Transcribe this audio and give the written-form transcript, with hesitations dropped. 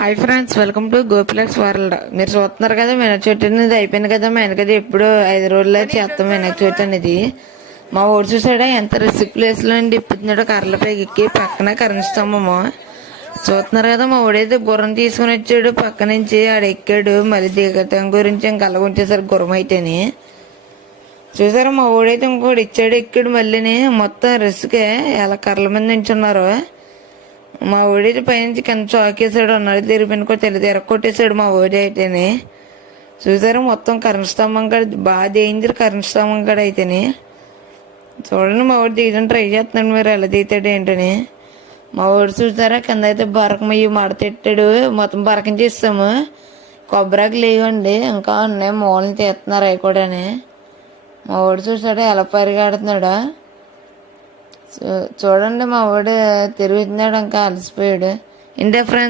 Hi friends, welcome to Gopilux world. మీరు చూస్తున్నారు కదా, వినాయక చవితి అనేది అయిపోయింది కదా. వెనకది ఎప్పుడు 5 రోజుల్లో చేస్తాం వినాయక చవితి అనేది. మా ఊరు చూసాడా ఎంత రిస్క్ ప్లేస్లో అండి ఇప్పుతున్నాడో, కర్రలపై ఎక్కి పక్కన కరెంట్ స్తంభము చూస్తున్నారు కదా. మా ఊడైతే గుర్రం తీసుకుని వచ్చాడు పక్క నుంచి, ఆడ ఎక్కాడు. మళ్ళీ దిగటం గురించి ఇంకా అలాగ ఉంచేసరికి గుర్రం అయితేని చూసారా. మా ఊడైతే ఇంకోటి ఇచ్చాడు, ఎక్కాడు. మళ్ళీని మొత్తం రిస్కే. ఎలా కర్రల మీద నించున్నారు. మా ఊడి పైనుంచి కింద చాకేసాడు అన్నాడు, తిరిగిపోయిన తెలియదు ఎరక్కొట్టేశాడు మా ఊడి అయితేనే. చూసారా మొత్తం కరెంట్ స్తంభం కాడ బాగా డేంజర్. కరెంట్ స్తంభం కాడ అయితేనే చూడండి. మా ఊడి దిగడం ట్రై చేస్తున్నాడు, మీరు ఎలా దిగుతాడు ఏంటని. మా ఊడు చూసారా కింద అయితే బరకం అయ్యి మడతెట్టాడు. మొత్తం బరకం చేస్తాము. కొబ్బరాకు లేవండి, ఇంకా ఉన్నాయి మూలని తీస్తున్నారు అవి కూడా. మా ఊడు చూసాడా ఎలా పరిగెడుతున్నాడు. చూడండి, మా వాడు తిరుగుతున్నాడు, ఇంకా అలసిపోయాడు. ఇంటే ఫ్రెండ్స్.